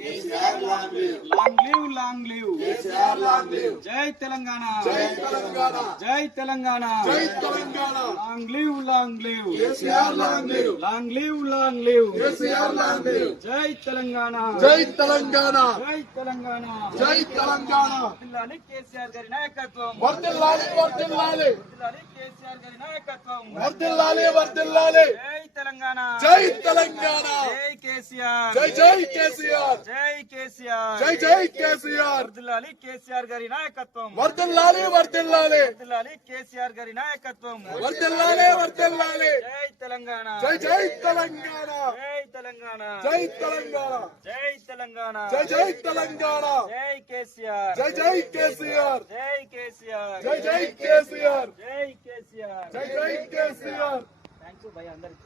Long live, long live. Jai Telangana. Jai Telangana. Long live, long live. Long live, long live. Jai Telangana. జై Telangana Jai Telangana. జై తెలంగాణ వర్ధిల్లాలి కేసీఆర్ గారి నాయకత్వం. వర్ధిల్లాలి వర్ధిల్లాలి వర్ధిల్లాలి కేసీఆర్ గారి నాయకత్వం. వర్ధిల్లాలి వర్ధిల్లాలి జై తెలంగాణ. జై తెలంగాణ జై కేసీఆర్. జై జై కేసీఆర్ జై కేసీఆర్. జై జై కేసీఆర్ వర్ధిల్లాలి కేసీఆర్ గారి నాయకత్వం. వర్ధిల్లాలి వర్ధిల్లాలి వర్ధిల్లాలి కేసీఆర్ గారి నాయకత్వం. వర్ధిల్లాలి వర్ధిల్లాలి జై తెలంగాణ. జై జై తెలంగాణ జై తెలంగాణ. జై తెలంగాణ జై తెలంగాణ. జై జై తెలంగాణ జై కేసీఆర్. జై జై కేసీఆర్ జై కేసీఆర్. జై జై కేసీఆర్ జై కేసీఆర్. జై జై కేసీఆర్ థ్యాంక్స్ భయ అందరికి.